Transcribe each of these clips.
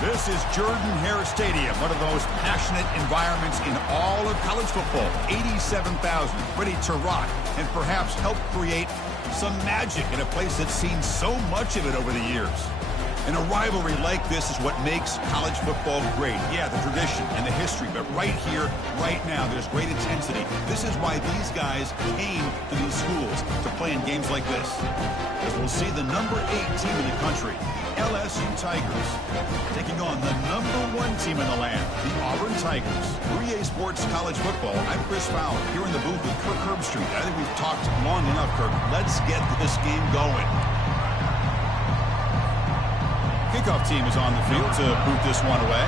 This is Jordan-Hare Stadium, one of the most passionate environments in all of college football. 87,000 ready to rock and perhaps help create some magic in a place that's seen so much of it over the years. And a rivalry like this is what makes college football great. Yeah, the tradition and the history, but right here, right now, there's great intensity. This is why these guys came to these schools to play in games like this. As we'll see the number 8 team in the country, LSU Tigers, taking on the number 1 team in the land, the Auburn Tigers. For EA Sports College Football, I'm Chris Fowler, here in the booth with Kirk Herbstreit. I think we've talked long enough, Kirk. Let's get this game going. Kickoff team is on the field to boot this one away.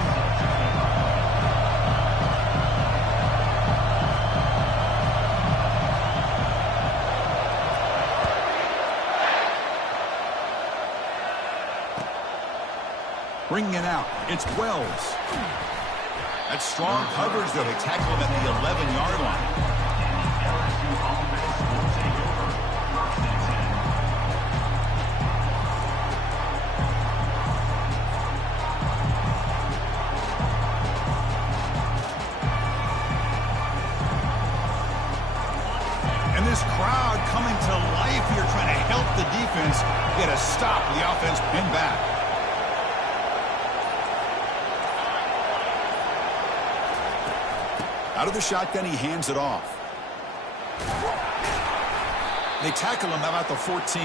Bringing it out, it's Wells. That's strong coverage, though. They tackle him at the 11-yard line. This crowd coming to life here, trying to help the defense get a stop. The offense pinned back. Out of the shotgun, he hands it off. They tackle him about the 14.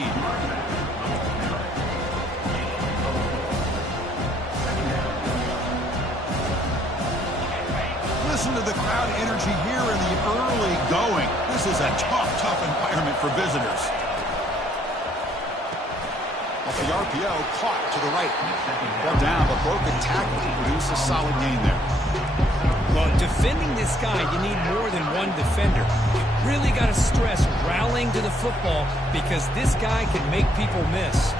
Listen to the crowd energy here in the early going. This is a tough environment for visitors. Off the RPO, caught to the right. Brought down, but broken tackle to produce a solid gain there. Well, defending this guy, you need more than one defender. You really got to stress rallying to the football because this guy can make people miss.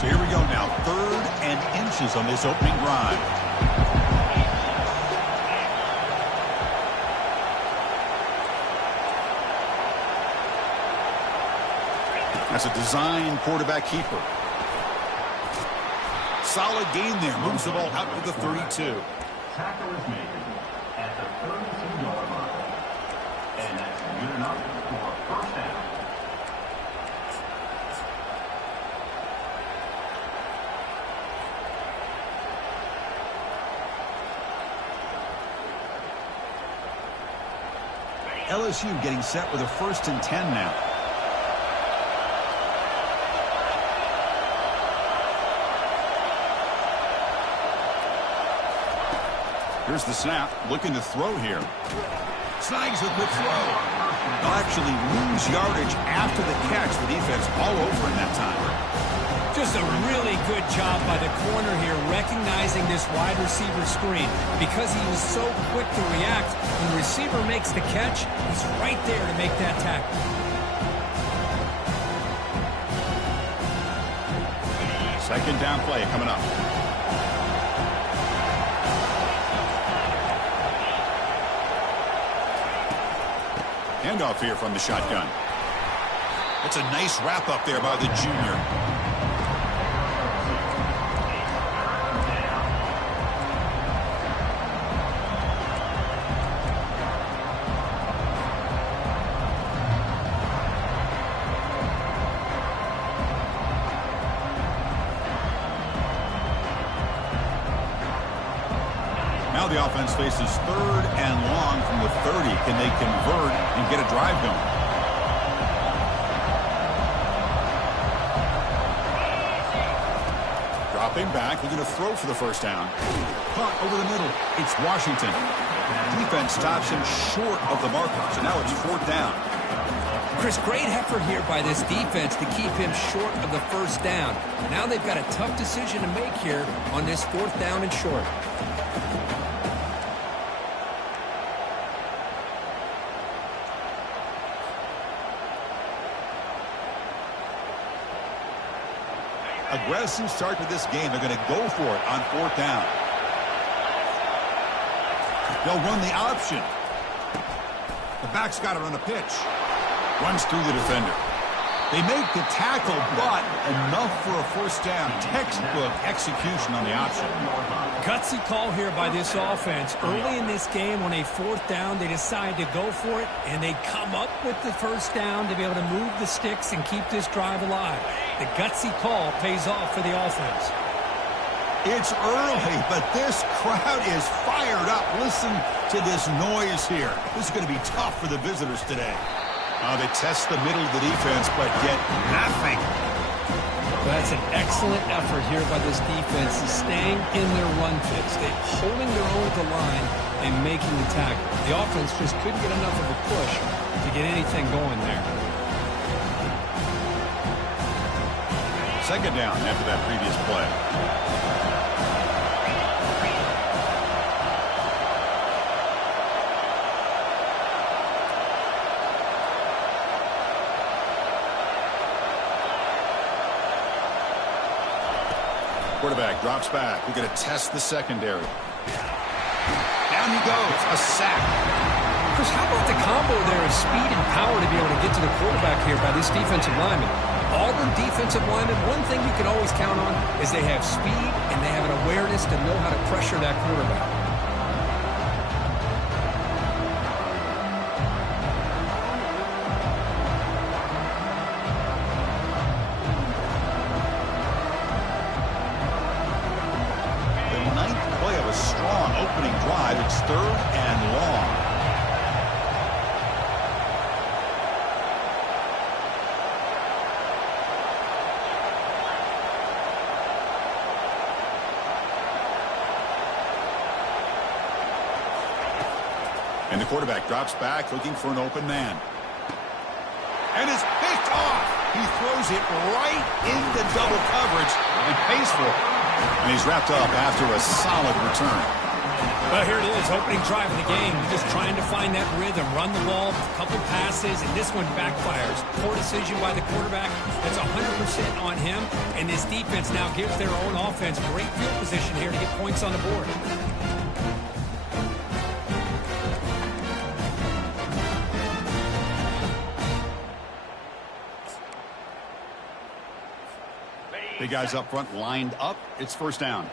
Here we go now, 3rd and inches on this opening drive. That's a design quarterback keeper. Solid gain there, moves the ball out to the 32. Tackle is made at the 32-yard line. And that's good enough for first down. LSU getting set with a 1st and 10 now. Here's the snap, looking to throw here. Snags a quick throw. They'll actually lose yardage after the catch. The defense all over in that time. Just a really good job by the corner here recognizing this wide receiver screen. Because he was so quick to react, when the receiver makes the catch, he's right there to make that tackle. Second down play coming up. Handoff here from the shotgun. It's a nice wrap up there by the junior. Now the offense faces 3rd and long from the 30. Can they convert and get a drive going? Dropping back, looking to throw for the first down. Caught over the middle. It's Washington. Defense stops him short of the marker, so now it's 4th down. Chris, great effort here by this defense to keep him short of the first down. Now they've got a tough decision to make here on this 4th down and short. Aggressive start to this game. They're going to go for it on 4th down. They'll run the option. The back's got it on a pitch. Runs through the defender. They make the tackle, but enough for a first down. Textbook execution on the option. Gutsy call here by this offense. Early in this game, on a fourth down, they decide to go for it, and they come up with the first down to be able to move the sticks and keep this drive alive. The gutsy call pays off for the offense. It's early, but this crowd is fired up. Listen to this noise here. This is going to be tough for the visitors today. They test the middle of the defense, but get nothing. That's an excellent effort here by this defense, is staying in their run fits. They're holding their own at the line and making the tackle. The offense just couldn't get enough of a push to get anything going there. Second down after that previous play. Quarterback drops back. We're going to test the secondary. Down he goes. A sack. Chris, how about the combo there of speed and power to be able to get to the quarterback here by this defensive lineman? Auburn defensive lineman, one thing you can always count on is they have speed and they have an awareness to know how to pressure that quarterback. It's third and long. And the quarterback drops back looking for an open man. And it's picked off. He throws it right into double coverage and pays for it. And he's wrapped up after a solid return. Well, here it is, opening drive of the game. Just trying to find that rhythm, run the ball, a couple passes, and this one backfires. Poor decision by the quarterback. That's 100% on him. And this defense now gives their own offense great field position here to get points on the board. Big guys up front lined up. It's first down.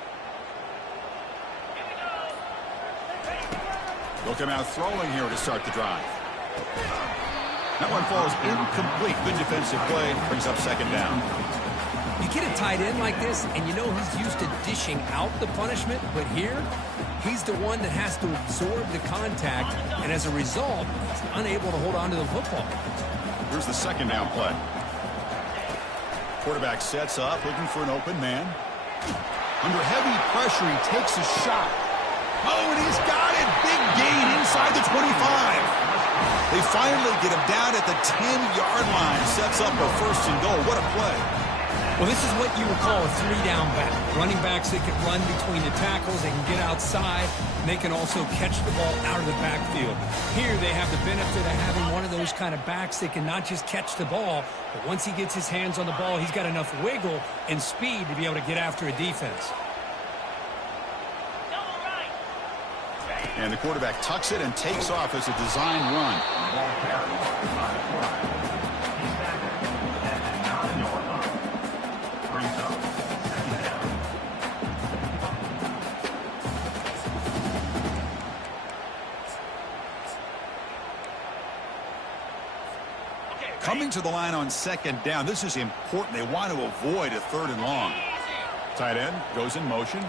They'll come out throwing here to start the drive. That one falls incomplete. Good defensive play. Brings up second down. You get a tight end like this, and you know he's used to dishing out the punishment, but here, he's the one that has to absorb the contact, and as a result, he's unable to hold on to the football. Here's the second down play. Quarterback sets up, looking for an open man. Under heavy pressure, he takes a shot. Oh, and he's got it. Big gain inside the 25. They finally get him down at the 10-yard line. Sets up a first and goal. What a play. Well, this is what you would call a three-down back. Running backs that can run between the tackles. They can get outside. And they can also catch the ball out of the backfield. Here they have the benefit of having one of those kind of backs that can not just catch the ball, but once he gets his hands on the ball, he's got enough wiggle and speed to be able to get after a defense. And the quarterback tucks it and takes off as a design run. Coming to the line on second down. This is important. They want to avoid a third and long. Tight end goes in motion.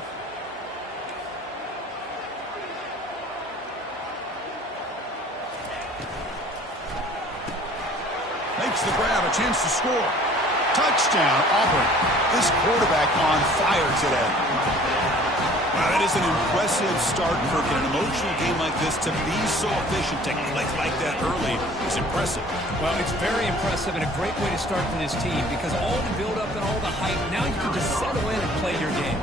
Makes the grab, a chance to score. Touchdown, Auburn. This quarterback on fire today. Wow, that is an impressive start, Kirk. In an emotional game like this, to be so efficient, to click like that early is impressive. Well, it's very impressive and a great way to start for this team because all the build-up and all the hype, now you can just settle in and play your game.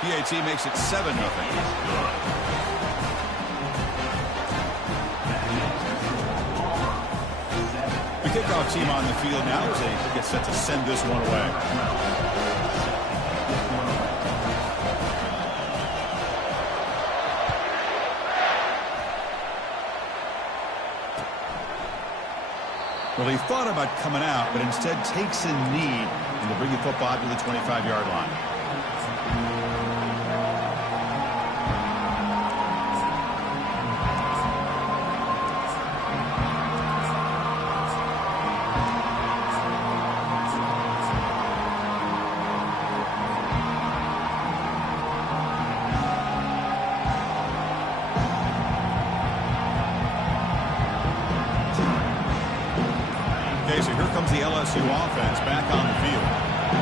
PAT makes it 7-0. Kickoff team on the field now as they get set to send this one away. Well, he thought about coming out, but instead takes a knee and will bring the football to the 25-yard line. So here comes the LSU offense back on the field.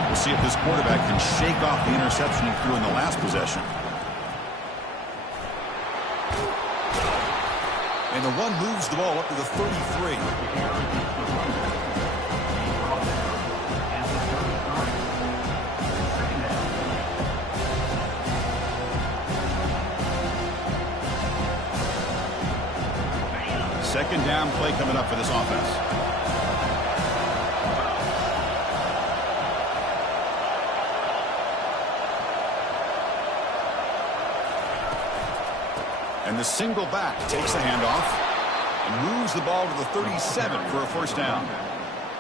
We'll see if this quarterback can shake off the interception he threw in the last possession. And the run moves the ball up to the 33. Second down play coming up for this offense. And the single back takes the handoff and moves the ball to the 37 for a first down.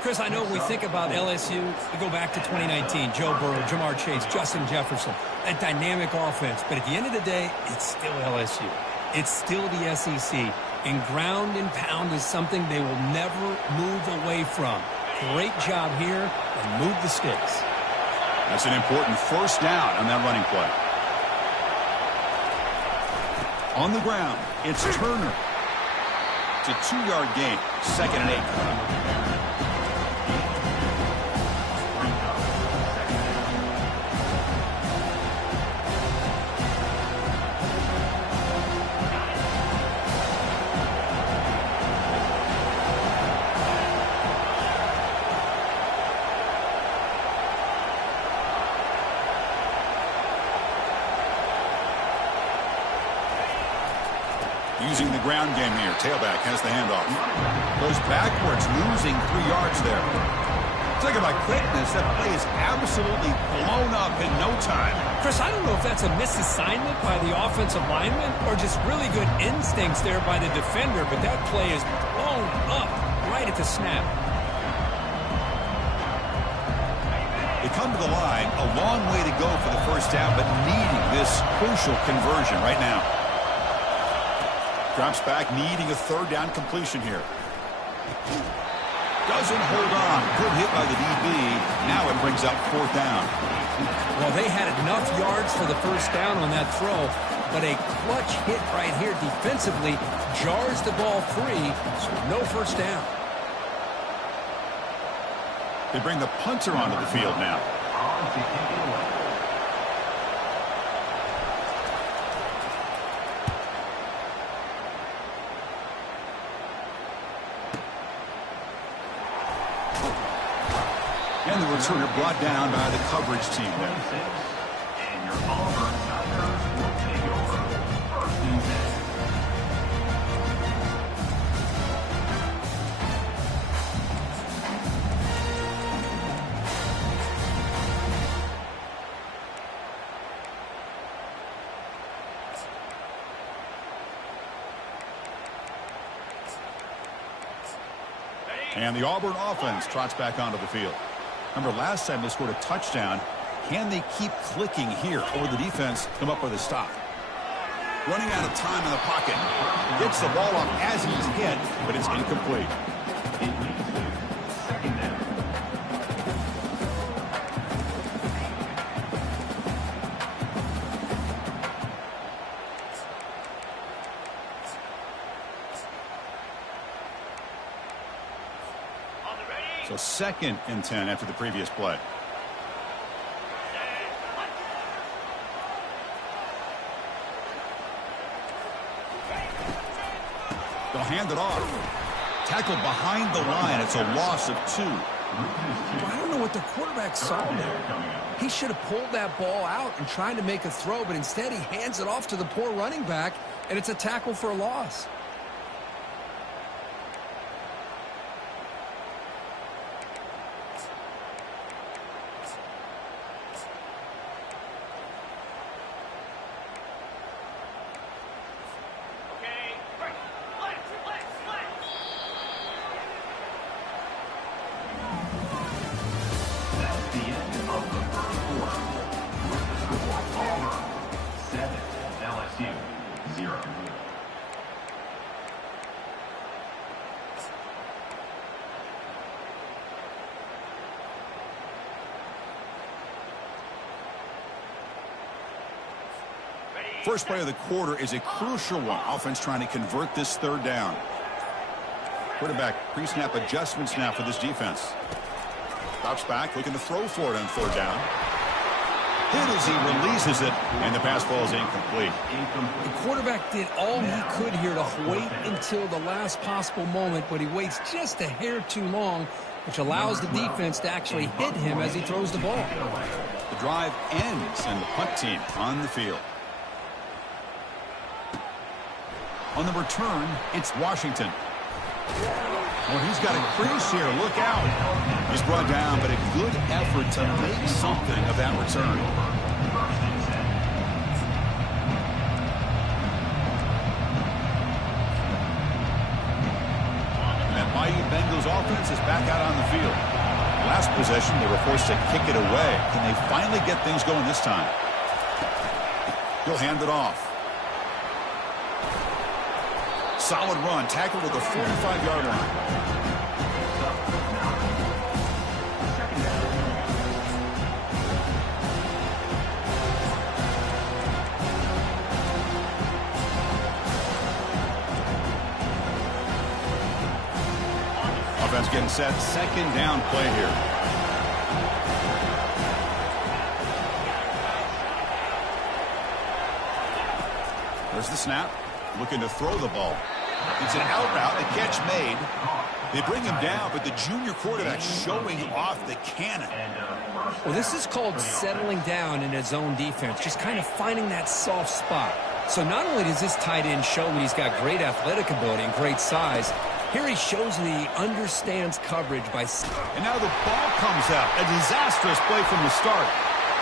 Chris, I know when we think about LSU, we go back to 2019, Joe Burrow, Jamar Chase, Justin Jefferson, a dynamic offense. But at the end of the day, it's still LSU. It's still the SEC. And ground and pound is something they will never move away from. Great job here, and move the sticks. That's an important first down on that running play. On the ground, it's Turner. It's a 2-yard gain, 2nd and 8. Using the ground game here. Tailback has the handoff. Goes backwards, losing 3 yards there. Talk about quickness. That play is absolutely blown up in no time. Chris, I don't know if that's a misassignment by the offensive lineman or just really good instincts there by the defender, but that play is blown up right at the snap. They come to the line, a long way to go for the first down, but needing this crucial conversion right now. Drops back, needing a 3rd down completion here. Doesn't hold on. Good hit by the DB. Now it brings up 4th down. Well, they had enough yards for the first down on that throw, but a clutch hit right here defensively jars the ball free, so no first down. They bring the punter onto the field now. And the returner brought down by the coverage team there. And your Auburn Tigers will take over 1st and 10. And the Auburn offense trots back onto the field. Remember, last time they scored a touchdown. Can they keep clicking here, or the defense come up with a stop? Running out of time in the pocket. Gets the ball off as he's hit, but it's incomplete. It leads to 2nd down. So 2nd and 10 after the previous play. They'll hand it off. Tackled behind the line. It's a loss of 2. I don't know what the quarterback saw there. He should have pulled that ball out and tried to make a throw, but instead he hands it off to the poor running back, and it's a tackle for a loss. First play of the quarter is a crucial one. Offense trying to convert this third down. Quarterback pre-snap adjustments now for this defense. Drops back, looking to throw for it on third down. Hit as he releases it, and the pass ball is incomplete. The quarterback did all he could here to wait until the last possible moment, but he waits just a hair too long, which allows the defense to actually hit him as he throws the ball. The drive ends, and the punt team on the field. On the return, it's Washington. Well, he's got a crease here. Look out. He's brought down, but a good effort to make something of that return. And that Mighty Bengals offense is back out on the field. Last possession, they were forced to kick it away. Can they finally get things going this time? He'll hand it off. Solid run, tackled at the 45-yard line. Offense getting set, second down play here. There's the snap, looking to throw the ball. It's an out route, the catch made. They bring him down, but the junior quarterback showing off the cannon. Well, this is called settling down in his own defense, just kind of finding that soft spot. So not only does this tight end show that he's got great athletic ability and great size, here he shows that he understands coverage by... And now the ball comes out. A disastrous play from the start.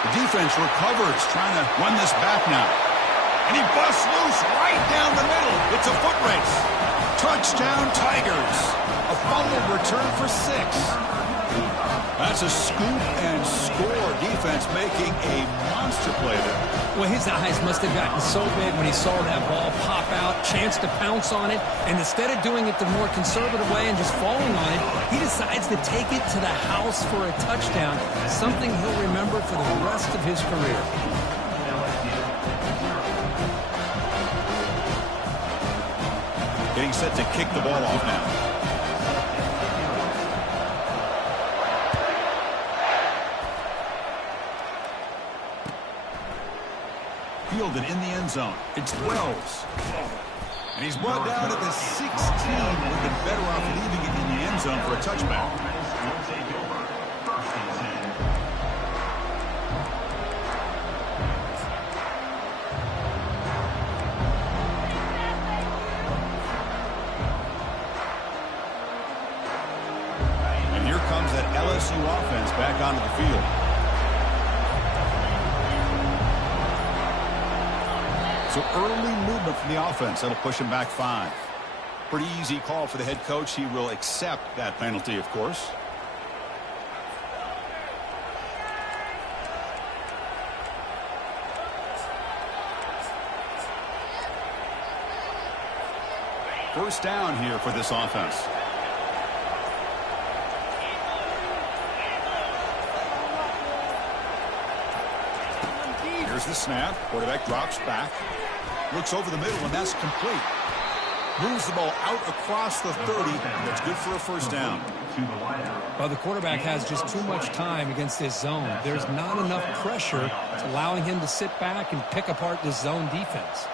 The defense recovers, trying to run this back now. And he busts loose right down the middle. It's a foot race. Touchdown, Tigers. A fumble return for 6. That's a scoop and score. Defense making a monster play there. Well, his eyes must have gotten so big when he saw that ball pop out, chance to pounce on it, and instead of doing it the more conservative way and just falling on it, he decides to take it to the house for a touchdown, something he'll remember for the rest of his career. Getting set to kick the ball off now. Fielded in the end zone. It's Wells. And he's brought down at the 16. Would have been better off leaving it in the end zone for a touchback. LSU offense back onto the field. So early movement from the offense. That'll push him back 5. Pretty easy call for the head coach. He will accept that penalty, of course. First down here for this offense. Here's the snap. Quarterback drops back. Looks over the middle, and that's complete. Moves the ball out across the 30. That's good for a first down. Well, the quarterback has just too much time against this zone. There's not enough pressure allowing him to sit back and pick apart this zone defense.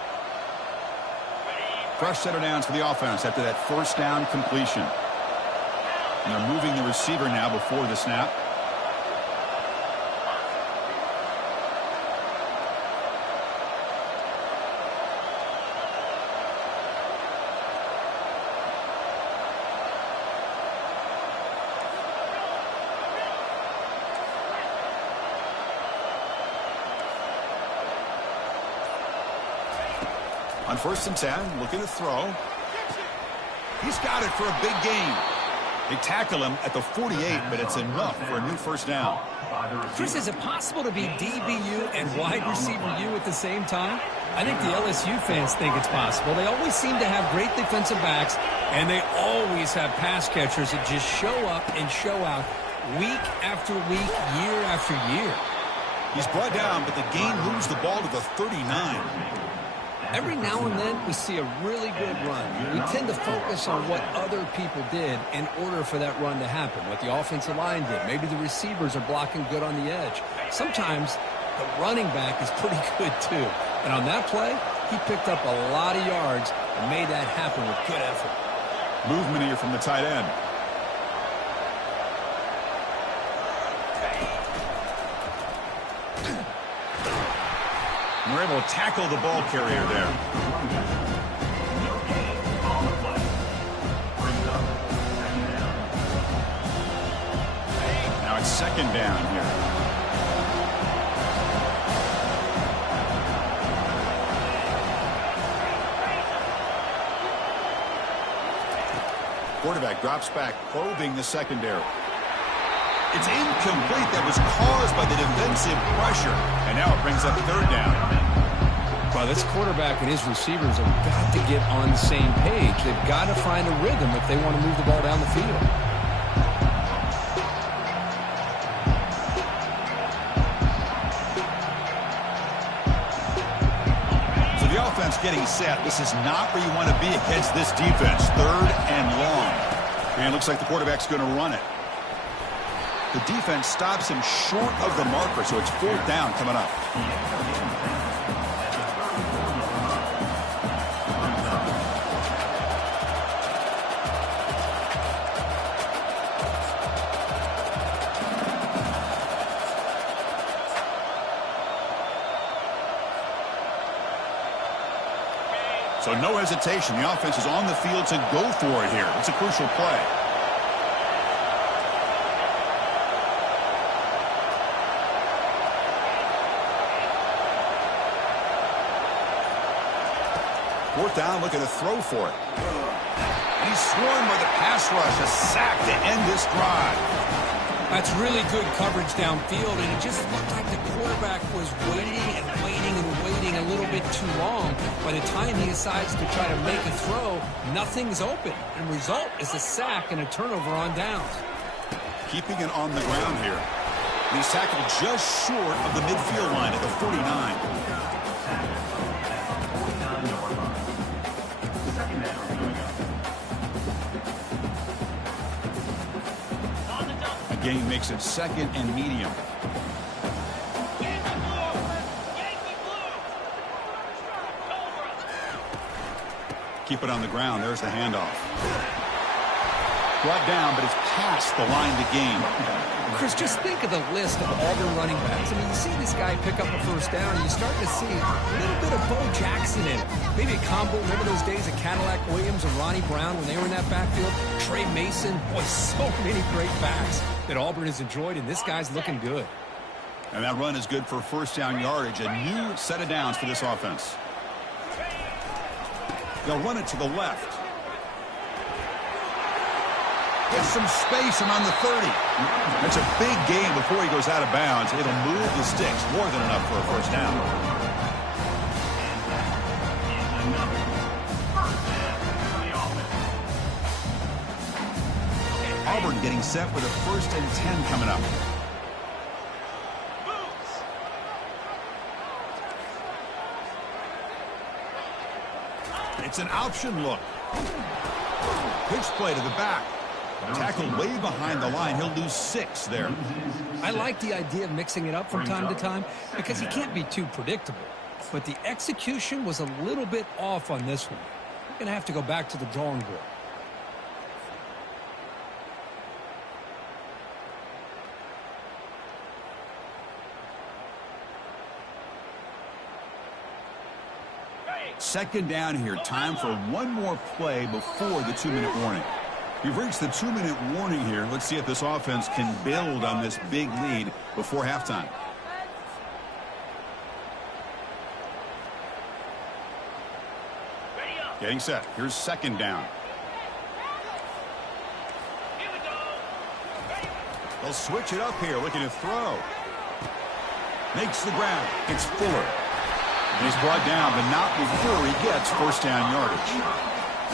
Fresh set of downs for the offense after that first down completion. And they're moving the receiver now before the snap. On 1st and 10, looking to throw. He's got it for a big gain. They tackle him at the 48, but it's enough for a new first down. Chris, is it possible to be DBU and wide receiver U at the same time? I think the LSU fans think it's possible. They always seem to have great defensive backs, and they always have pass catchers that just show up and show out week after week, year after year. He's brought down, but the gain moves the ball to the 39. Every now and then, we see a really good run. We tend to focus on what other people did in order for that run to happen, what the offensive line did. Maybe the receivers are blocking good on the edge. Sometimes the running back is pretty good, too. And on that play, he picked up a lot of yards and made that happen with good effort. Movement here from the tight end. We're able to tackle the ball carrier there. Now it's second down here. Quarterback drops back, probing the secondary. It's incomplete. That was caused by the defensive pressure. And now it brings up third down. Well, this quarterback and his receivers have got to get on the same page. They've got to find a rhythm if they want to move the ball down the field. So the offense getting set. This is not where you want to be against this defense. Third and long. And it looks like the quarterback's going to run it. The defense stops him short of the marker, so it's fourth down coming up. So no hesitation. The offense is on the field to go for it here. It's a crucial play. Fourth down, looking to throw for it. And he's swarmed by the pass rush. A sack to end this drive. That's really good coverage downfield, and it just looked like the quarterback was waiting and waiting and waiting a little bit too long. By the time he decides to try to make a throw, nothing's open. And the result is a sack and a turnover on downs. Keeping it on the ground here. And he's tackled just short of the midfield line at the 49. Gain makes it second and medium. Keep it on the ground. There's the handoff. Brought down, but it's past the line to gain. Chris, just think of the list of Auburn running backs. I mean, you see this guy pick up a first down, and you start to see a little bit of Bo Jackson in it. Maybe a combo. Remember those days of Cadillac Williams and Ronnie Brown when they were in that backfield? Trey Mason. Boy, so many great backs that Auburn has enjoyed, and this guy's looking good. And that run is good for first down yardage. A new set of downs for this offense. They'll run it to the left. Gets some space around the 30. That's a big gain before he goes out of bounds. It'll move the sticks. More than enough for a first down. Auburn getting set with a first and 10 coming up. It's an option look. Pitch play to the back. Tackled way behind the line. He'll lose 6 there. I like the idea of mixing it up from time to time because he can't be too predictable. But the execution was a little bit off on this one. We're going to have to go back to the drawing board. Second down here. Time for one more play before the 2-minute warning. We've reached the 2-minute warning here. Let's see if this offense can build on this big lead before halftime. Getting set. Here's second down. They'll switch it up here, looking to throw. Makes the ground. It's Fuller. And he's brought down, but not before he gets first down yardage.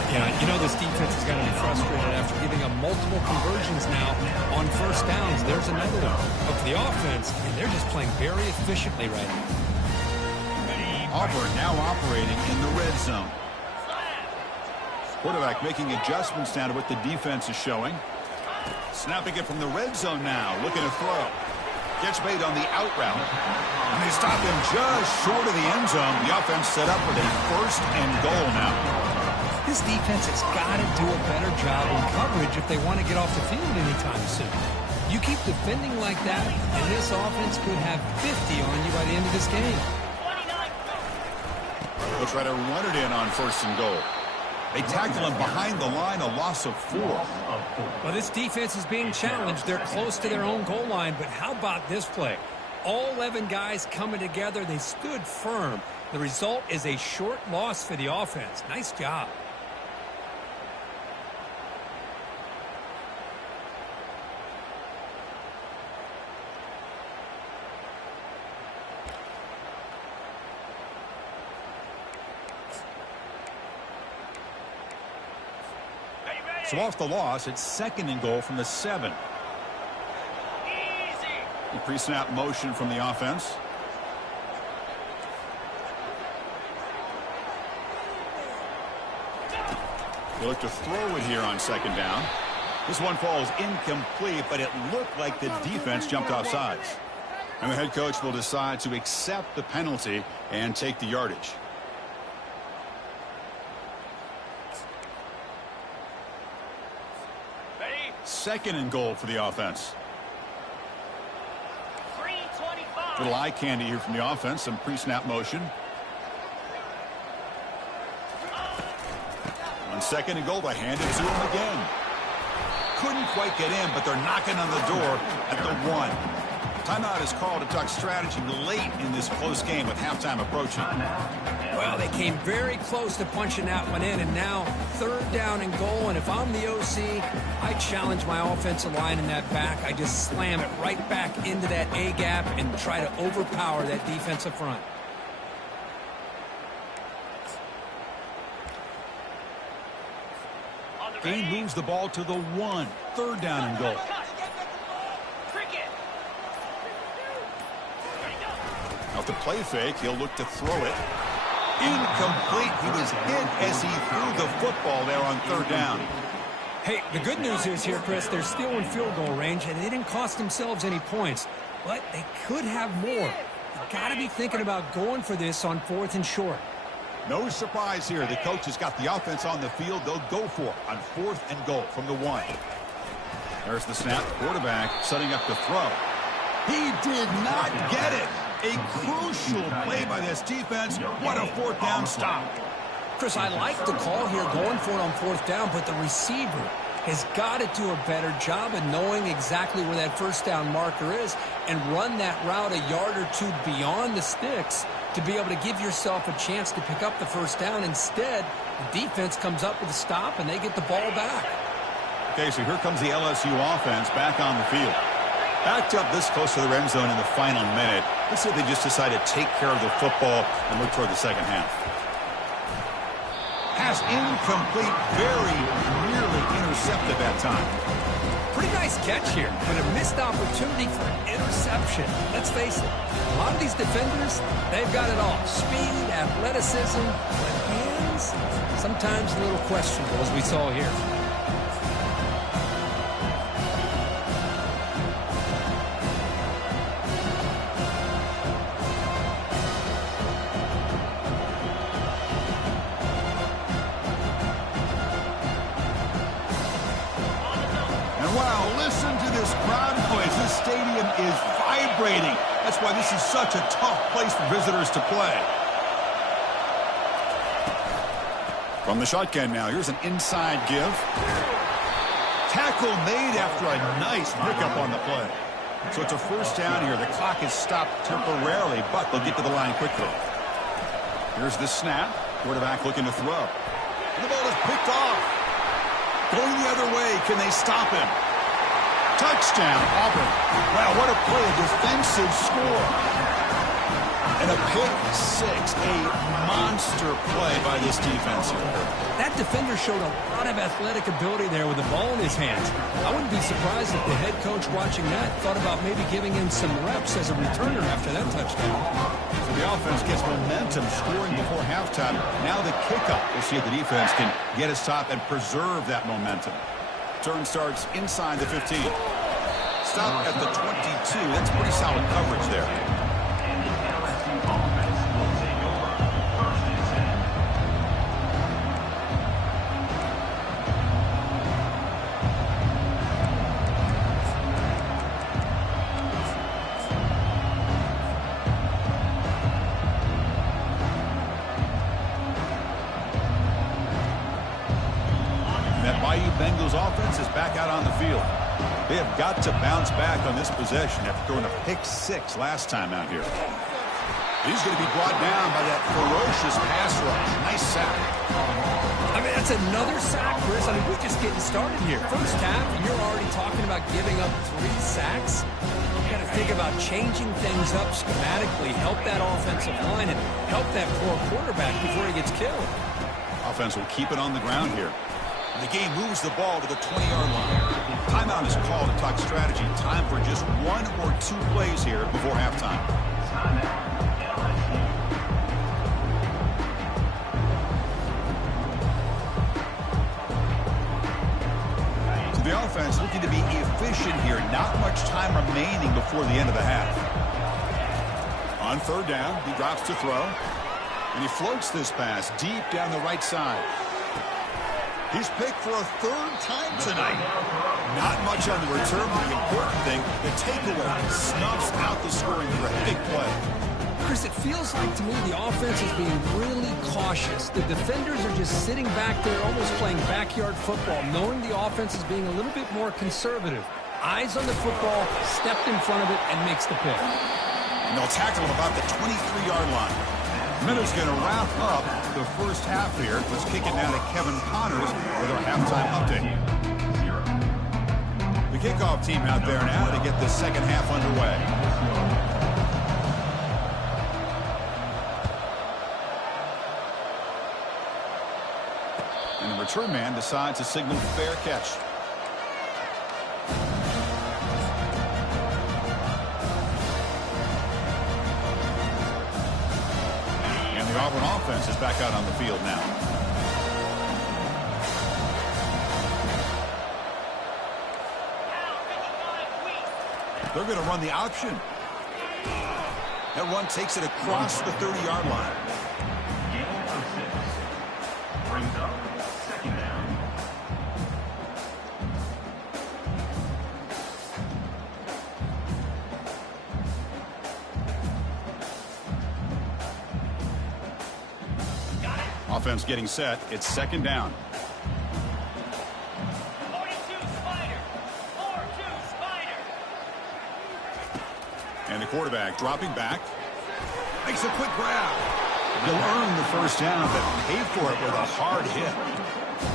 Yeah, you know this defense is going to be frustrated after giving up multiple conversions now on first downs. There's another one. But for the offense, they're just playing very efficiently right now. Auburn now operating in the red zone. Quarterback making adjustments now to what the defense is showing. Snapping it from the red zone now, looking to throw. Gets made on the out route. And they stop him just short of the end zone. The offense set up with a first and goal now. This defense has got to do a better job in coverage if they want to get off the field anytime soon. You keep defending like that, and this offense could have 50 on you by the end of this game. They'll try to run it in on first and goal. They tackle him behind the line, a loss of 4. Well, this defense is being challenged. They're close to their own goal line, but how about this play? All 11 guys coming together. They stood firm. The result is a short loss for the offense. Nice job. So off the loss, it's second and goal from the 7. The pre-snap motion from the offense. They look to throw it here on second down. This one falls incomplete, but it looked like the defense jumped off sides. And the head coach will decide to accept the penalty and take the yardage. Second and goal for the offense. Little eye candy here from the offense. Some pre-snap motion. On second and goal, they hand it to him again. Couldn't quite get in, but they're knocking on the door at the 1. Timeout is called to talk strategy late in this close game with halftime approaching. Well, they came very close to punching that one in, and now third down and goal. And if I'm the OC, I challenge my offensive line in that back. I just slam it right back into that A-gap and try to overpower that defensive front. He moves the ball to the 1. Third down and goal. Off the play fake, he'll look to throw it. Incomplete. He was hit as he threw the football there on third down. Hey, the good news is here, Chris, they're still in field goal range, and they didn't cost themselves any points. But they could have more. You've got to be thinking about going for this on 4th and short. No surprise here. The coach has got the offense on the field. They'll go for it on 4th and goal from the 1. There's the snap. Quarterback setting up the throw. He did not get it. A crucial play by this defense. What a 4th down stop. Chris, I like the call here going for it on 4th down, but the receiver has got to do a better job of knowing exactly where that first down marker is and run that route a yard or 2 beyond the sticks to be able to give yourself a chance to pick up the first down. Instead, the defense comes up with a stop, and they get the ball back. Okay, so here comes the LSU offense back on the field. Backed up this close to the end zone in the final minute. Let's see if they just decide to take care of the football and look toward the second half. Pass incomplete, very nearly intercepted that time. Pretty nice catch here, but a missed opportunity for an interception. Let's face it, a lot of these defenders, they've got it all. Speed, athleticism, but hands, sometimes a little questionable, as we saw here. Stadium is vibrating. That's why this is such a tough place for visitors to play. From the shotgun now, here's an inside give. Tackle made after a nice pickup on the play. So it's a first down here. The clock is stopped temporarily, but they'll get to the line quickly. Here's the snap. Quarterback looking to throw. And the ball is picked off. Going the other way. Can they stop him? Touchdown, Auburn. Wow, what a play, a defensive score. And a pick six, a monster play by this defense here. That defender showed a lot of athletic ability there with the ball in his hands. I wouldn't be surprised if the head coach watching that thought about maybe giving him some reps as a returner after that touchdown. So the offense gets momentum scoring before halftime. Now the kickoff. We'll see if the defense can get a stop and preserve that momentum. Turn starts inside the 15. Stop at the 22. That's pretty solid coverage there. Bengals offense is back out on the field. They have got to bounce back on this possession after throwing a pick six last time out here. He's going to be brought down by that ferocious pass rush. Nice sack. I mean, that's another sack, Chris. I mean, we're just getting started here. First half, and you're already talking about giving up 3 sacks. You got to think about changing things up schematically, help that offensive line, and help that poor quarterback before he gets killed. Offense will keep it on the ground here. The game moves the ball to the 20-yard line. Timeout is called to talk strategy. Time for just 1 or 2 plays here before halftime. So the offense looking to be efficient here. Not much time remaining before the end of the half. On third down, he drops to throw. And he floats this pass deep down the right side. He's picked for a 3rd time tonight. Not much on the return, but the important thing, the takeaway snuffs out the scoring for a big play. Chris, it feels like to me the offense is being really cautious. The defenders are just sitting back there almost playing backyard football, knowing the offense is being a little bit more conservative. Eyes on the football, stepped in front of it, and makes the pick. And they'll tackle him about the 23-yard line. Minutes going to wrap up the first half here. Let's kick it now to Kevin Connors with our halftime update. The kickoff team out there now to get the second half underway. And the return man decides to signal fair catch. The Auburn offense is back out on the field now. They're going to run the option. That run takes it across the 30-yard line. Brings up second down. Offense getting set. It's second down. 42 Spider. 4-2 Spider. And the quarterback dropping back. Makes a quick grab. He'll earn the first down, but pay for it with a hard hit.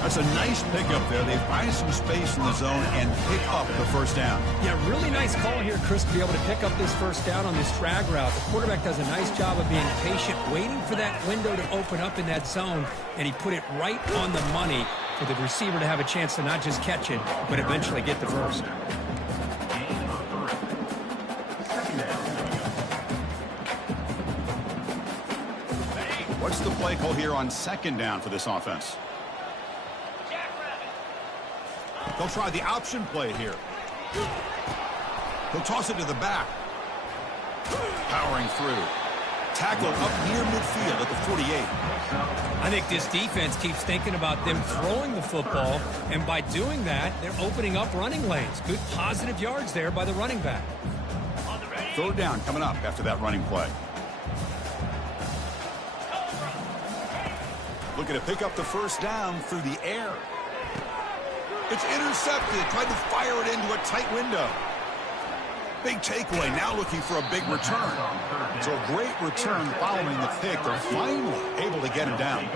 That's a nice pickup there. They find some space in the zone and pick up the first down. Yeah, really nice call here, Chris, to be able to pick up this first down on this drag route. The quarterback does a nice job of being patient, waiting for that window to open up in that zone, and he put it right on the money for the receiver to have a chance to not just catch it, but eventually get the first. What's the play call here on second down for this offense? They'll try the option play here. He'll toss it to the back. Powering through. Tackled up near midfield at the 48. I think this defense keeps thinking about them throwing the football, and by doing that, they're opening up running lanes. Good positive yards there by the running back. Third down coming up after that running play. Looking to pick up the first down through the air. It's intercepted. Tried to fire it into a tight window. Big takeaway. Now looking for a big return. So a great return following the pick. They're finally able to get him down.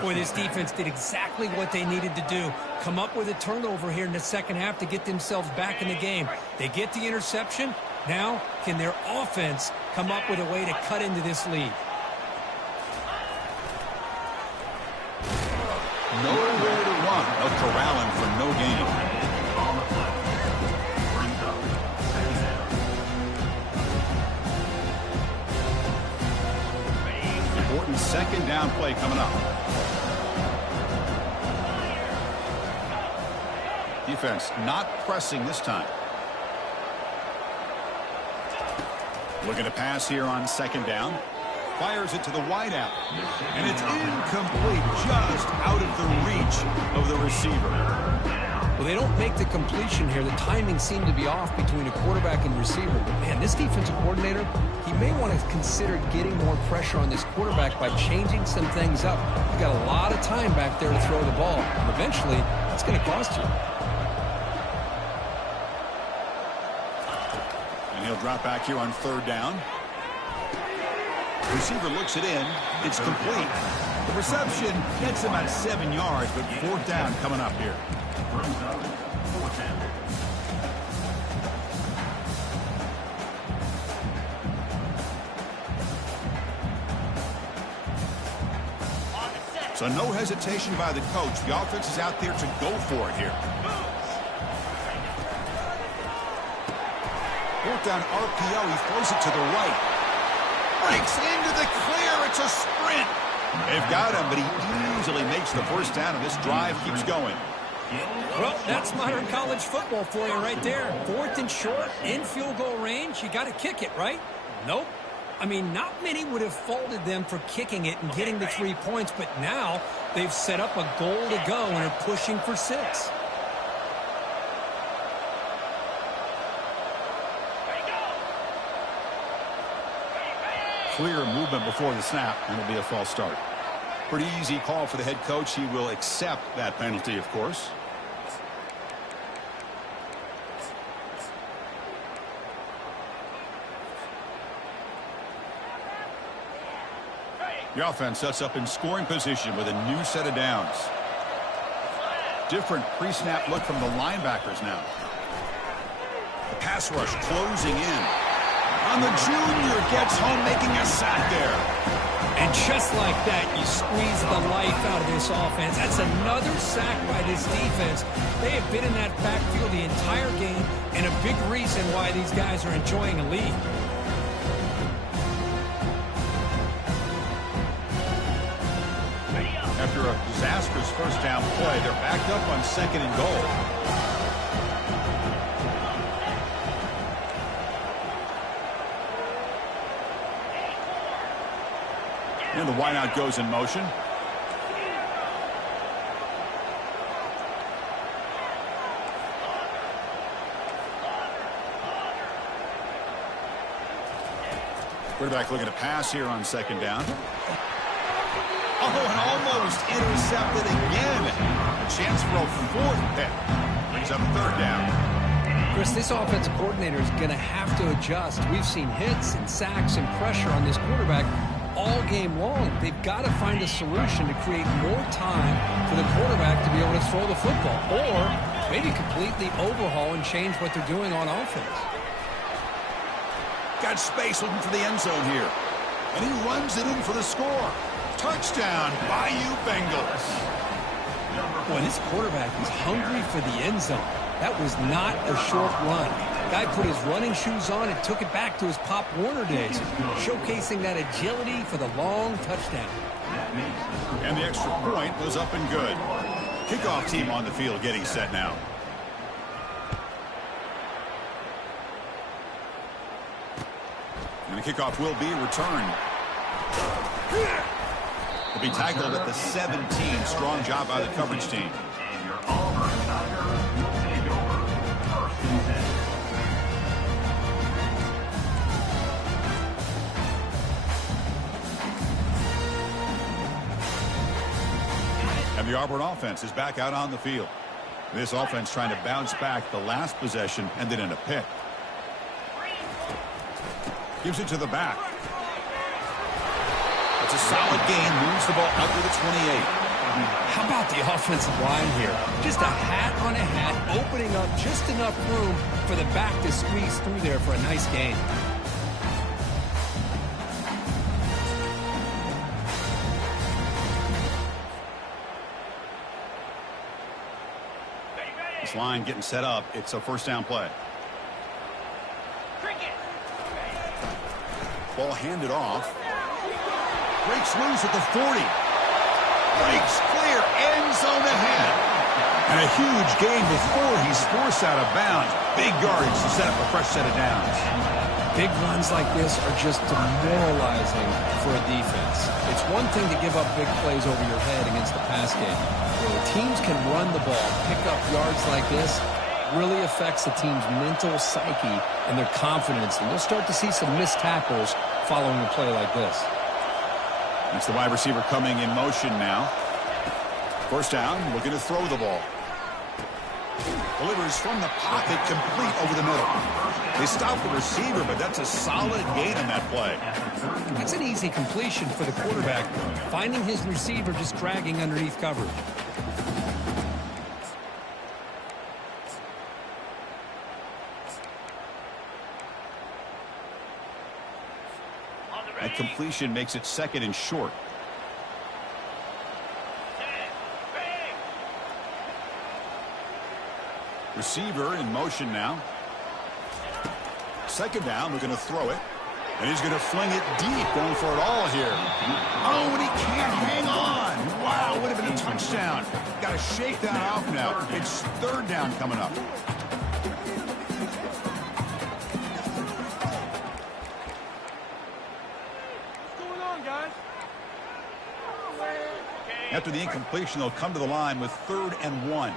Boy, this defense did exactly what they needed to do. Come up with a turnover here in the second half to get themselves back in the game. They get the interception, Now, can their offense come up with a way to cut into this lead? Nowhere to run. No corralling for no gain. Important second down play coming up. Defense not pressing this time. Looking to pass here on second down. Fires it to the wideout. And it's incomplete, just out of the reach of the receiver. Well, they don't make the completion here. The timing seemed to be off between a quarterback and receiver. But man, this defensive coordinator, he may want to consider getting more pressure on this quarterback by changing some things up. You've got a lot of time back there to throw the ball. And eventually, it's going to cost you. And he'll drop back here on third down. Receiver looks it in. It's complete. The reception gets him at 7 yards, but fourth down coming up here. So no hesitation by the coach. The offense is out there to go for it here. Fourth down RPO. He throws it to the right. Breaks into the clear. It's a sprint. They've got him, but he easily makes the first down, and this drive keeps going. Well, that's modern college football for you right there. Fourth and short, in field goal range. You got to kick it, right? Nope. I mean, not many would have faulted them for kicking it and getting the 3 points, but now they've set up a goal to go and are pushing for 6. Clear movement before the snap, and it'll be a false start. Pretty easy call for the head coach. He will accept that penalty, of course. The offense sets up in scoring position with a new set of downs. Different pre-snap look from the linebackers now. The pass rush closing in. And the junior gets home, making a sack there. And just like that, you squeeze the life out of this offense. That's another sack by this defense. They have been in that backfield the entire game, and a big reason why these guys are enjoying a lead. After a disastrous first down play, they're backed up on second and goal. And the wideout goes in motion. Quarterback looking to pass here on second down. Oh, and almost intercepted again. A chance for a fourth pick. Brings up third down. Chris, this offensive coordinator is going to have to adjust. We've seen hits and sacks and pressure on this quarterback all game long. They've got to find a solution to create more time for the quarterback to be able to throw the football, or maybe completely overhaul and change what they're doing on offense. Got space looking for the end zone here. And he runs it in for the score. Touchdown, Bayou Bengals. Boy, this quarterback is hungry for the end zone. That was not a short run. Guy put his running shoes on and took it back to his Pop Warner days, showcasing that agility for the long touchdown. And the extra point was up and good. Kickoff team on the field getting set now. And the kickoff will be returned. Will be tackled at the 17. Strong job by the coverage team. And your Auburn Tigers will take over 1st and 10. And the Auburn offense is back out on the field. This offense trying to bounce back the last possession and then in a pick. Gives it to the back. It's a solid gain. Moves the ball out to the 28. How about the offensive line here? Just a hat on a hat, opening up just enough room for the back to squeeze through there for a nice gain. This line getting set up. It's a first down play. Ball handed off. Breaks loose at the 40. Breaks clear. End zone ahead. And a huge gain before he's forced out of bounds. Big yardage to set up a fresh set of downs. Big runs like this are just demoralizing for a defense. It's one thing to give up big plays over your head against the pass game. When teams can run the ball, pick up yards like this, really affects the team's mental psyche and their confidence. And you'll start to see some missed tackles following a play like this. It's the wide receiver coming in motion now. First down, looking to throw the ball. Delivers from the pocket, complete over the middle. They stop the receiver, but that's a solid gain on that play. That's an easy completion for the quarterback, finding his receiver just dragging underneath coverage. That completion makes it second and short. Receiver in motion now. Second down, we're going to throw it. And he's going to fling it deep, going for it all here. Oh, and he can't hang on. Wow, would have been a touchdown. Got to shake that off now. It's third down coming up. After the incompletion, they'll come to the line with 3rd and 1.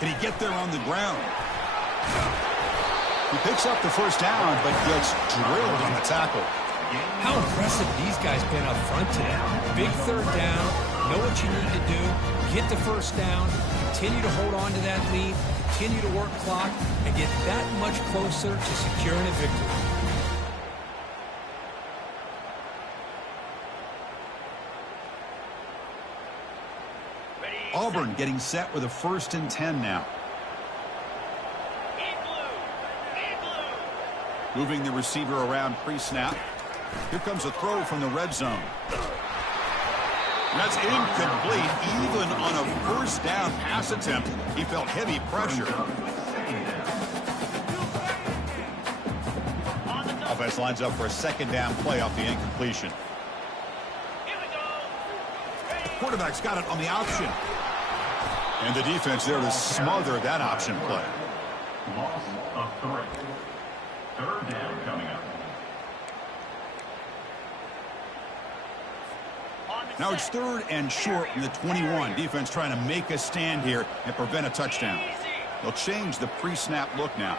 Can he get there on the ground? He picks up the first down, but gets drilled on the tackle. How impressive these guys been up front today. Big third down, know what you need to do, get the first down, continue to hold on to that lead, continue to work clock, and get that much closer to securing a victory. Auburn getting set with a 1st and 10 now. Moving the receiver around pre-snap. Here comes a throw from the red zone. That's incomplete. Even on a first down pass attempt, he felt heavy pressure. Offense lines up for a second down play off the incompletion. Quarterback's got it on the option. And the defense there to smother that option play. Loss of 3. Third down coming up. Now it's 3rd and short from the 21. Defense trying to make a stand here and prevent a touchdown. They'll change the pre-snap look now.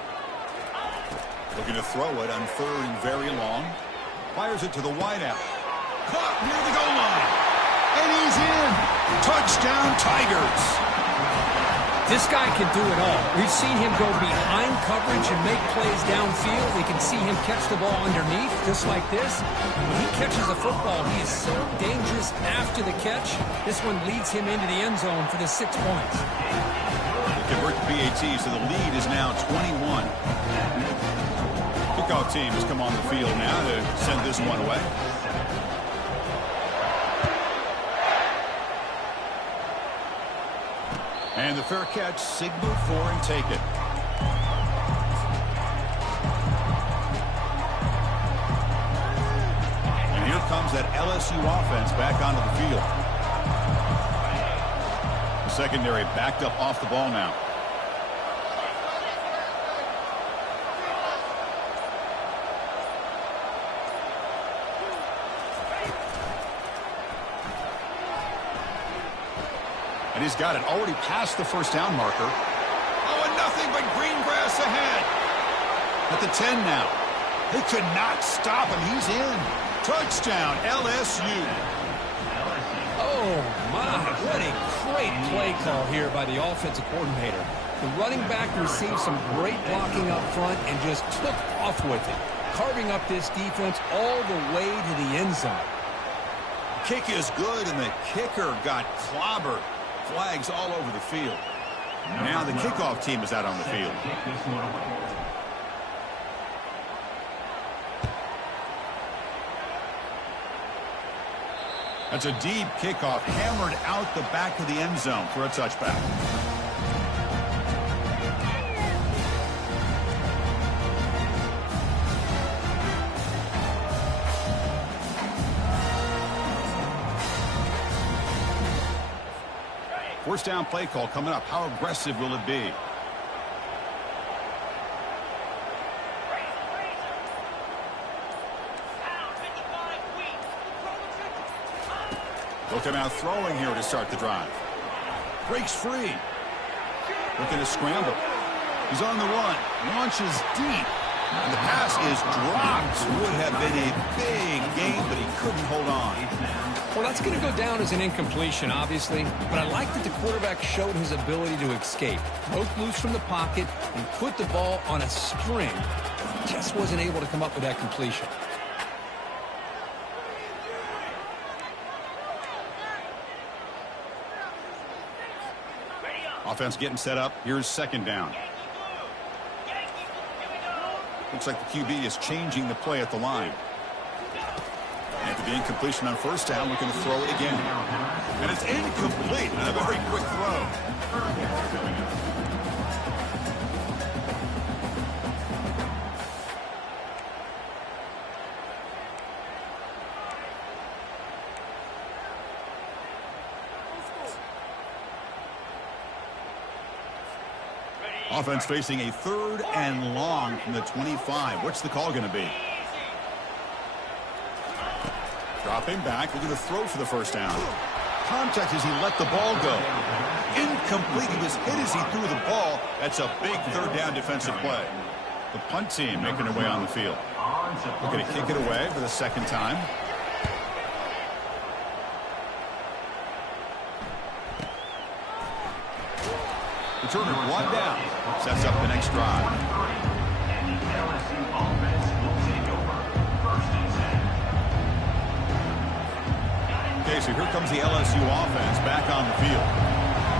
Looking to throw it on 3rd and very long. Fires it to the wideout. Caught near the goal line. And he's in. Touchdown, Tigers. This guy can do it all. We've seen him go behind coverage and make plays downfield. We can see him catch the ball underneath, just like this. When he catches a football, he is so dangerous after the catch. This one leads him into the end zone for the 6 points. They convert the PAT, so the lead is now 21. Kickoff team has come on the field now to send this one away. And the fair catch, signal for and take it. And here comes that LSU offense back onto the field. The secondary backed up off the ball now. And he's got it already past the first down marker. Oh, and nothing but green grass ahead. At the 10 now. They could not stop him. He's in. Touchdown, LSU. Oh, my. What a great play call here by the offensive coordinator. The running back received some great blocking up front and just took off with it, carving up this defense all the way to the end zone. Kick is good, and the kicker got clobbered. Flags all over the field. Now the kickoff team is out on the field. That's a deep kickoff, hammered out the back of the end zone for a touchback. First down play call coming up. How aggressive will it be? Look at now throwing here to start the drive. Breaks free. Looking to scramble. He's on the run. Launches deep. And the pass is dropped. Would have been a big game, but he couldn't hold on. Well, that's going to go down as an incompletion, obviously. But I like that the quarterback showed his ability to escape. Broke loose from the pocket and put the ball on a string. Just wasn't able to come up with that completion. Offense getting set up. Here's second down. Looks like the QB is changing the play at the line. After the incompletion on first down, looking to throw it again. And it's incomplete. And a very quick throw. Offense facing a 3rd and long from the 25. What's the call going to be? Dropping back, looking to throw for the first down. Contact as he let the ball go. Incomplete. He was hit as he threw the ball. That's a big 3rd down defensive play. The punt team making their way on the field. Looking to kick it away for the second time. Returner one down. Sets up the next drive. And the LSU offense will take over. 1st and 10. Okay, so here comes the LSU offense back on the field.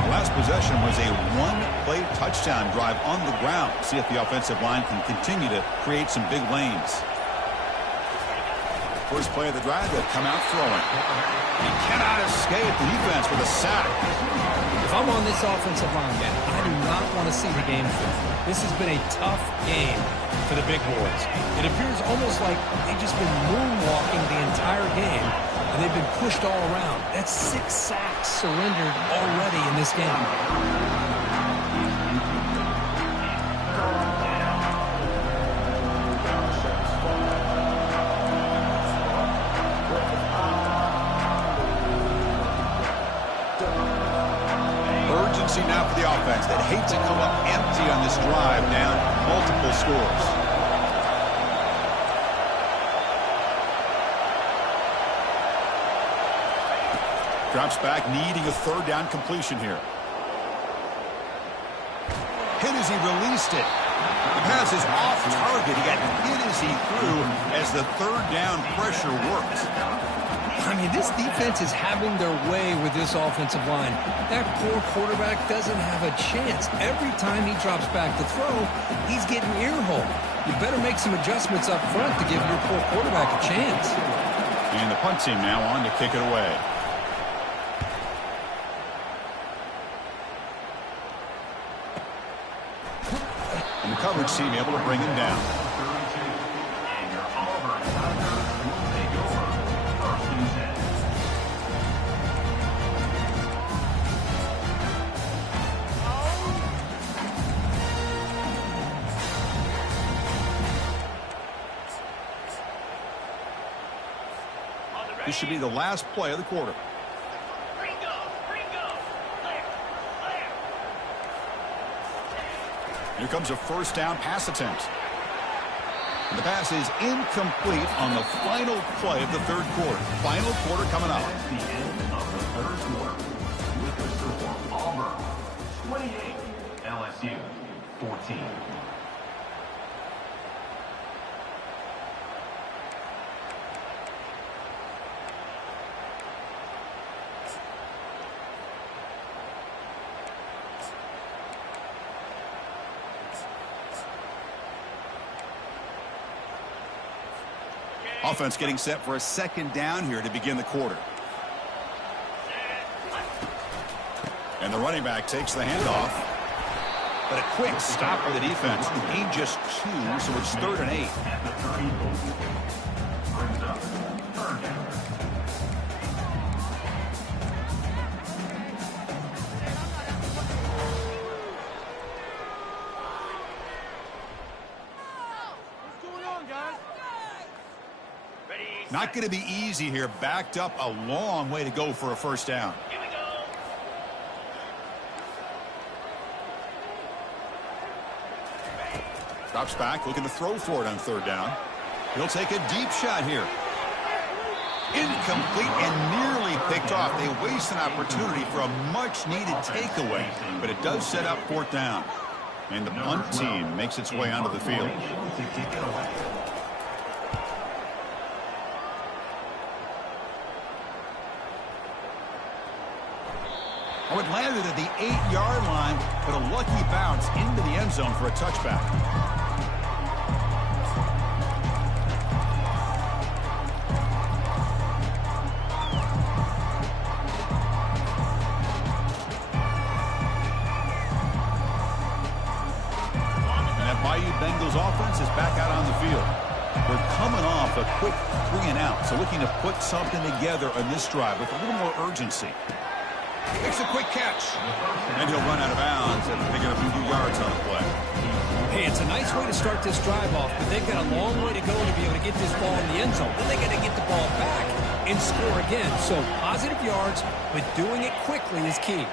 The last possession was a 1-play touchdown drive on the ground. See if the offensive line can continue to create some big lanes. First play of the drive, they'll come out throwing. He cannot escape the defense with a sack. If I'm on this offensive line, man, I do not want to see the game through. This has been a tough game for the big boys. It appears almost like they've just been moonwalking the entire game, and they've been pushed all around. That's 6 sacks surrendered already in this game. Now for the offense that hates to come up empty on this drive, down multiple scores. Drops back, needing a 3rd down completion here. Hit as he released it. The pass is off target. He got hit as he threw as the 3rd down pressure worked. I mean, this defense is having their way with this offensive line. That poor quarterback doesn't have a chance. Every time he drops back to throw, he's getting earholed. You better make some adjustments up front to give your poor quarterback a chance. And the punt team now on to kick it away. And the coverage team able to bring him down. And your Auburn Tigers will take over. 1st and 10. This should be the last play of the quarter. Ringo, clear. Here comes a first down pass attempt. And the pass is incomplete on the final play of the 3rd quarter. Final quarter coming up. That's the end of the 3rd quarter. With the score, Auburn 28, LSU 14. Offense getting set for a second down here to begin the quarter. And the running back takes the handoff. But a quick stop for the defense. Gain just 2, so it's 3rd and 8. At the 30. Brings up 3rd down. Not going to be easy here. Backed up a long way to go for a first down. Here we go. Drops back, looking to throw for it on 3rd down. He'll take a deep shot here. Incomplete and nearly picked off. They waste an opportunity for a much-needed takeaway, but it does set up 4th down. And the punt team makes its way onto the field. To kick it away. Oh, it landed at the 8-yard line, but a lucky bounce into the end zone for a touchback. And that Bayou Bengals offense is back out on the field. We're coming off a quick 3-and-out, so looking to put something together on this drive with a little more urgency. Makes a quick catch. And he'll run out of bounds after picking up a few yards on the play. Hey, it's a nice way to start this drive off, but they've got a long way to go to be able to get this ball in the end zone. Then they got to get the ball back and score again. So positive yards, but doing it quickly is key.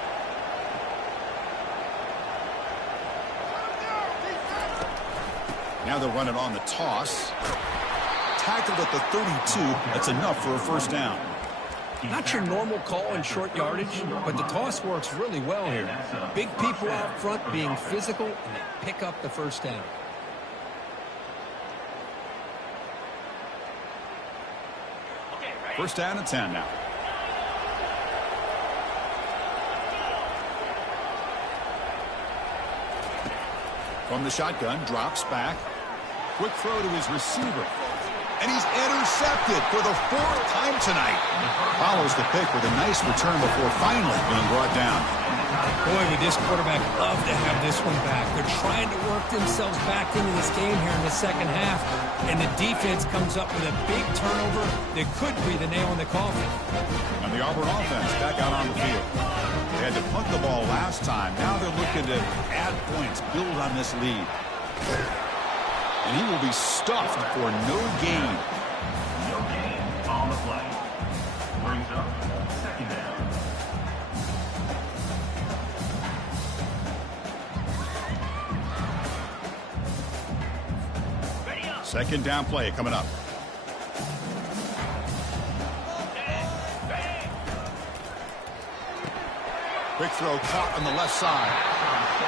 Now they'll run it on the toss. Tackled at the 32. That's enough for a first down. Not your normal call in short yardage, but the toss works really well here. Big people out front being physical, and they pick up the first down. Okay, ready? First down and 10 now. From the shotgun, drops back. Quick throw to his receiver. And he's intercepted for the 4th time tonight. Follows the pick with a nice return before finally being brought down. Boy, would this quarterback love to have this one back. They're trying to work themselves back into this game here in the second half. And the defense comes up with a big turnover that could be the nail in the coffin. And the Auburn offense back out on the field. They had to punt the ball last time. Now they're looking to add points, build on this lead. And he will be stuffed for no gain. No gain on the play. Brings up 2nd down. Ready up. 2nd down play coming up. Bang. Quick throw caught on the left side.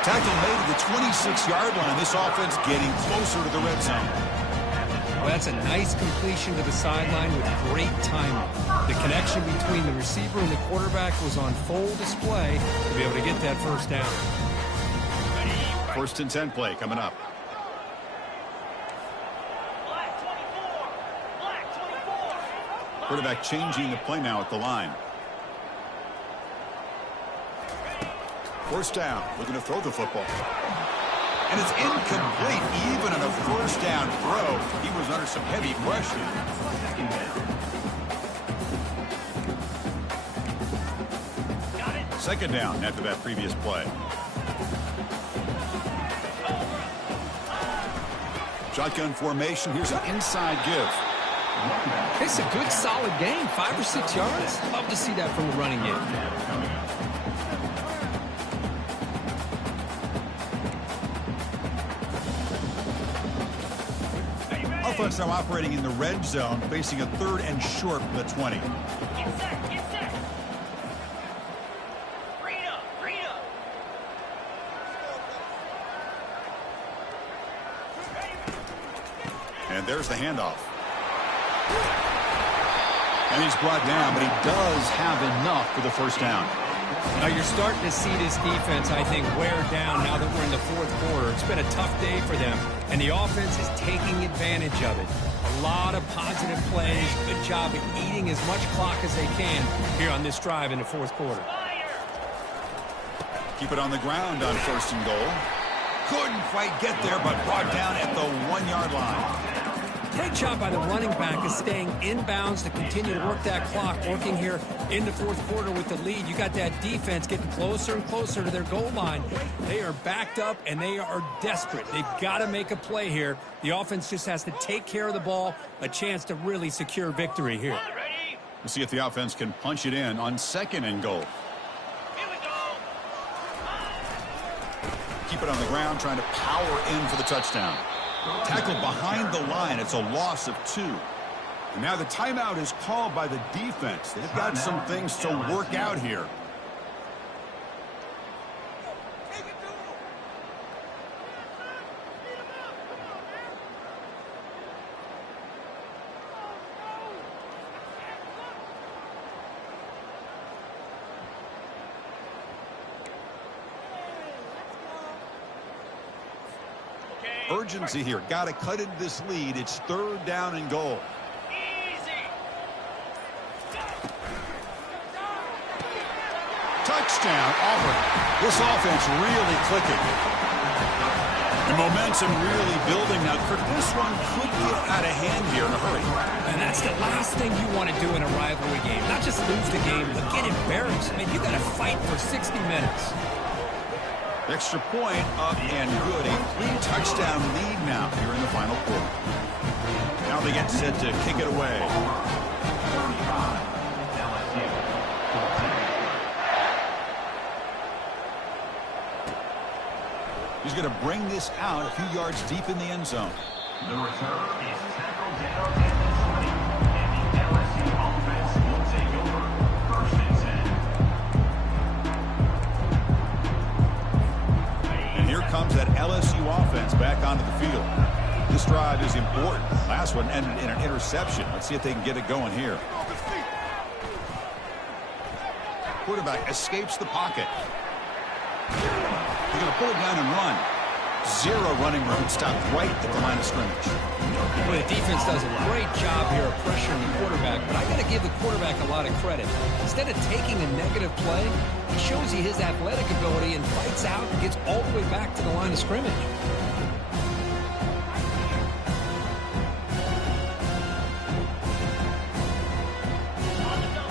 Tackle made at the 26-yard line. This offense getting closer to the red zone. Well, that's a nice completion to the sideline with great timing. The connection between the receiver and the quarterback was on full display to be able to get that first down. 1st and 10 play coming up. Black 24. Black 24. Quarterback changing the play now at the line. 1st down, looking to throw the football. And it's incomplete, even on a 1st down throw. He was under some heavy pressure. 2nd down after that previous play. Shotgun formation, here's an inside give. It's a good, solid game, 5 or 6 yards. Love to see that from the running game. Offense now operating in the red zone, facing a 3rd and short from the 20. Get set. Get set. Bring it up. Bring it up. And there's the handoff. And he's brought down, but he does have enough for the first down. Now you're starting to see this defense, I think, wear down now that we're in the 4th quarter. It's been a tough day for them, and the offense is taking advantage of it. A A lot of positive plays. Good job of eating as much clock as they can here on this drive in the fourth quarter. Keep it on the ground on 1st and goal. Couldn't quite get there, but brought down at the 1-yard line. Great job by the running back is staying inbounds to continue to work that clock, working here in the fourth quarter with the lead. You got that defense getting closer and closer to their goal line. They are backed up, and they are desperate. They've got to make a play here. The offense just has to take care of the ball, a chance to really secure victory here. We'll see if the offense can punch it in on 2nd and goal. Keep it on the ground, trying to power in for the touchdown. Tackled behind the line. It's a loss of 2. And now the timeout is called by the defense. They've got some things to work out here. Urgency here. Got to cut into this lead. It's 3rd down and goal. Touchdown, Auburn. This offense really clicking. The momentum really building now. Kirk, this one could get out of hand here in a hurry. And that's the last thing you want to do in a rivalry game. Not just lose the game, but get embarrassed. I mean, you got to fight for 60 minutes. Extra point up and good. A 3-touchdown lead now here in the final quarter. Now they get set to kick it away. He's going to bring this out a few yards deep in the end zone. The return is tackled down at the 20, and the LSU offense will take over 1st and 10. And here comes that LSU offense back onto the field. This drive is important. Last one ended in an interception. Let's see if they can get it going here. Quarterback escapes the pocket. They're going to pull it down and run. 0 running room, stopped right at the line of scrimmage. Well, the defense does a great job here of pressuring the quarterback, but I got to give the quarterback a lot of credit. Instead of taking a negative play, he shows you his athletic ability and fights out and gets all the way back to the line of scrimmage.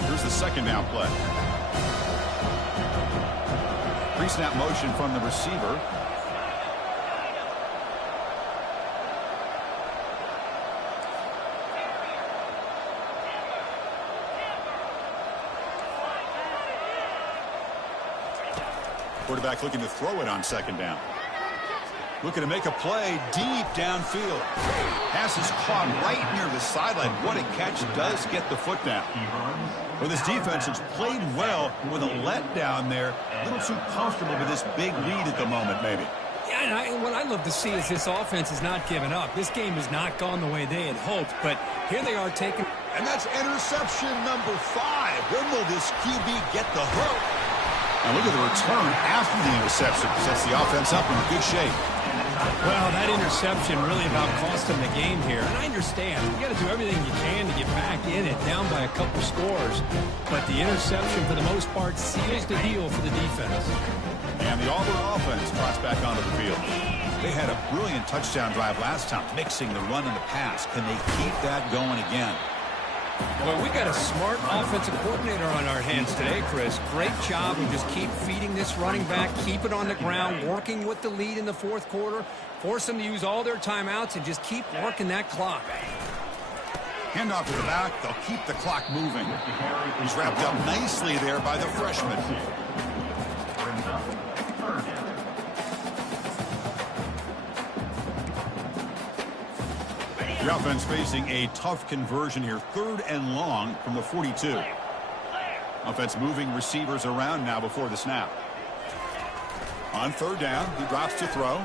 Here's the 2nd down play. Pre-snap motion from the receiver. Quarterback looking to throw it on 2nd down. Looking to make a play deep downfield. Pass is caught right near the sideline. What a catch. Does get the foot down. Well, this defense has played well with a letdown there. A little too comfortable with this big lead at the moment, maybe. Yeah, and what I love to see is this offense is not giving up. This game has not gone the way they had hoped, but here they are taking. And that's interception number 5. When will this QB get the hook? And look at the return after the interception. Sets the offense up in good shape. Well, that interception really about cost them the game here. And I understand. You got to do everything you can to get back in it, down by a couple scores. But the interception, for the most part, seals the deal for the defense. And the Auburn offense trots back onto the field. They had a brilliant touchdown drive last time, mixing the run and the pass. Can they keep that going again? Well, we got a smart offensive coordinator on our hands today, Chris. Great job of just keep feeding this running back, keep it on the ground, working with the lead in the fourth quarter, force them to use all their timeouts, and just keep working that clock. Hand off to the back. They'll keep the clock moving. He's wrapped up nicely there by the freshman. The offense facing a tough conversion here. 3rd and long from the 42. Offense moving receivers around now before the snap. On 3rd down, he drops to throw.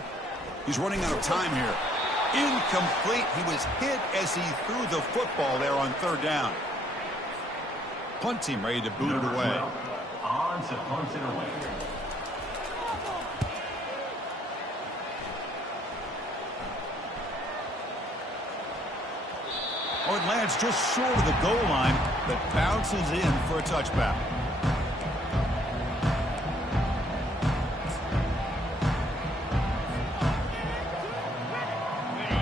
He's running out of time here. Incomplete. He was hit as he threw the football there on 3rd down. Punt team ready to boot it away. On to punt it away. it lands just short of the goal line, but bounces in for a touchback.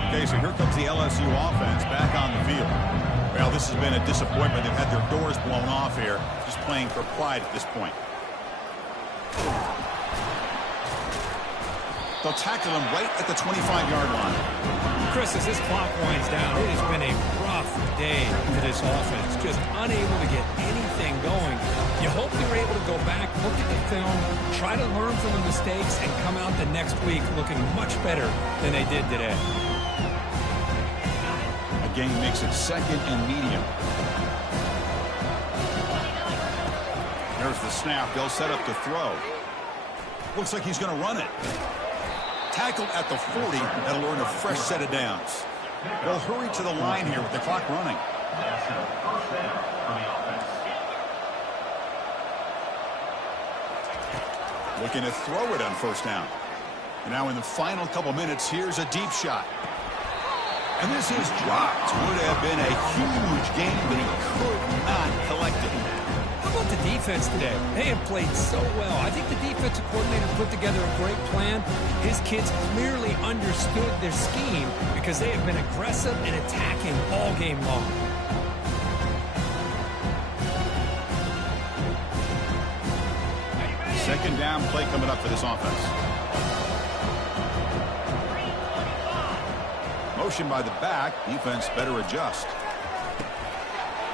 Okay, so here comes the LSU offense back on the field. Well, this has been a disappointment. They've had their doors blown off here, just playing for pride at this point. They'll tackle him right at the 25-yard line. Chris, as this clock winds down, it has been a rough day for this offense. Just unable to get anything going. You hope they're able to go back, look at the film, try to learn from the mistakes, and come out the next week looking much better than they did today. Again, makes it second and medium. There's the snap. They'll set up to throw. Looks like he's going to run it. Tackled at the 40. That'll earn a fresh set of downs. They'll hurry to the line here with the clock running. Looking to throw it on first down. And now in the final couple minutes, here's a deep shot. And this is dropped. Would have been a huge game, but he could not collect it. How about the defense today? They have played so well. I think the defensive coordinator put together a great plan. His kids clearly understood their scheme because they have been aggressive and attacking all game long. Second down play coming up for this offense. Motion by the back. Defense better adjust.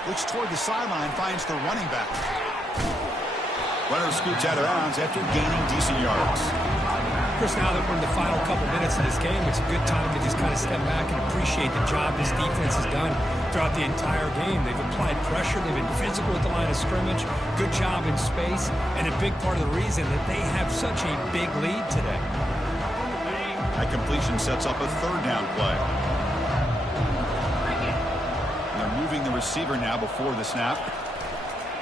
Looks toward the sideline, finds the running back. Runner scoots out of bounds after gaining decent yards. Chris, now that we're in the final couple minutes of this game, it's a good time to just kind of step back and appreciate the job this defense has done throughout the entire game. They've applied pressure. They've been physical at the line of scrimmage. Good job in space. And a big part of the reason that they have such a big lead today. That completion sets up a third down play. They're moving the receiver now before the snap.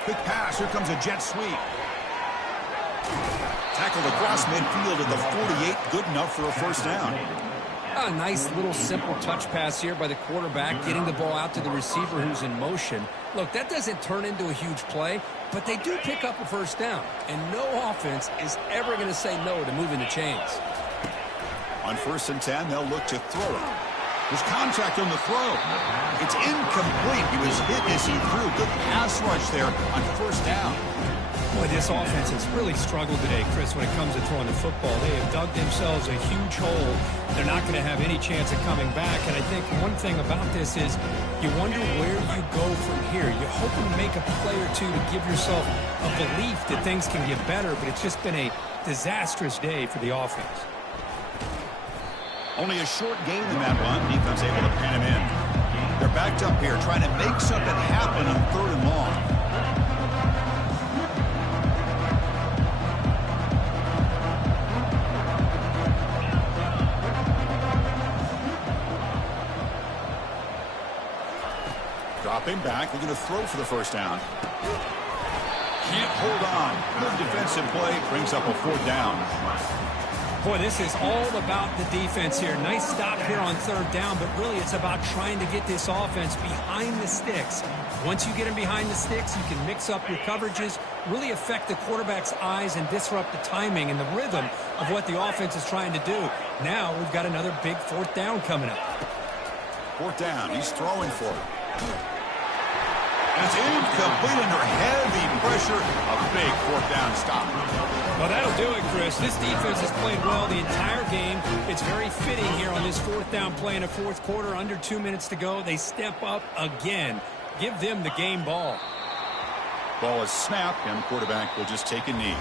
Quick pass. Here comes a jet sweep. Tackled across midfield at the 48. Good enough for a first down. A nice little simple touch pass here by the quarterback, getting the ball out to the receiver who's in motion. Look, that doesn't turn into a huge play, but they do pick up a first down. And no offense is ever going to say no to moving the chains. On 1st and 10, they'll look to throw it. There's contact on the throw. It's incomplete. He was hit as he threw. Good pass rush there on first down. Boy, this offense has really struggled today, Chris, when it comes to throwing the football. They have dug themselves a huge hole. They're not going to have any chance of coming back. And I think one thing about this is you wonder where you go from here. You're hoping to make a play or two to give yourself a belief that things can get better, but it's just been a disastrous day for the offense. Only a short gain in that run. Defense able to pan him in. They're backed up here trying to make something happen on 3rd and long. Dropping back. They're going to throw for the first down. Can't hold on. Good defensive play. Brings up a 4th down. Boy, this is all about the defense here. Nice stop here on 3rd down, but really it's about trying to get this offense behind the sticks. Once you get them behind the sticks, you can mix up your coverages, really affect the quarterback's eyes and disrupt the timing and the rhythm of what the offense is trying to do. Now we've got another big 4th down coming up. 4th down. He's throwing for it. And it's incomplete under heavy pressure. A big 4th down stop. Well, that'll do it, Chris. This defense has played well the entire game. It's very fitting here on this 4th down play in the 4th quarter. Under 2 minutes to go. They step up again. Give them the game ball. Ball is snapped, and the quarterback will just take a knee.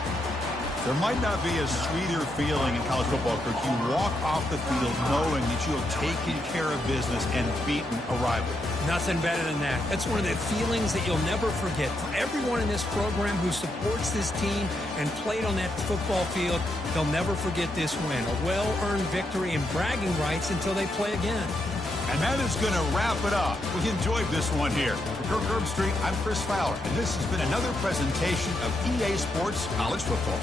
There might not be a sweeter feeling in college football, Kirk. You walk off the field knowing that you have taken care of business and beaten a rival. Nothing better than that. That's one of the feelings that you'll never forget. For everyone in this program who supports this team and played on that football field, they'll never forget this win. A well-earned victory and bragging rights until they play again. And that is going to wrap it up. We enjoyed this one here. For Kirk Herbstreit, I'm Chris Fowler, and this has been another presentation of EA Sports College Football.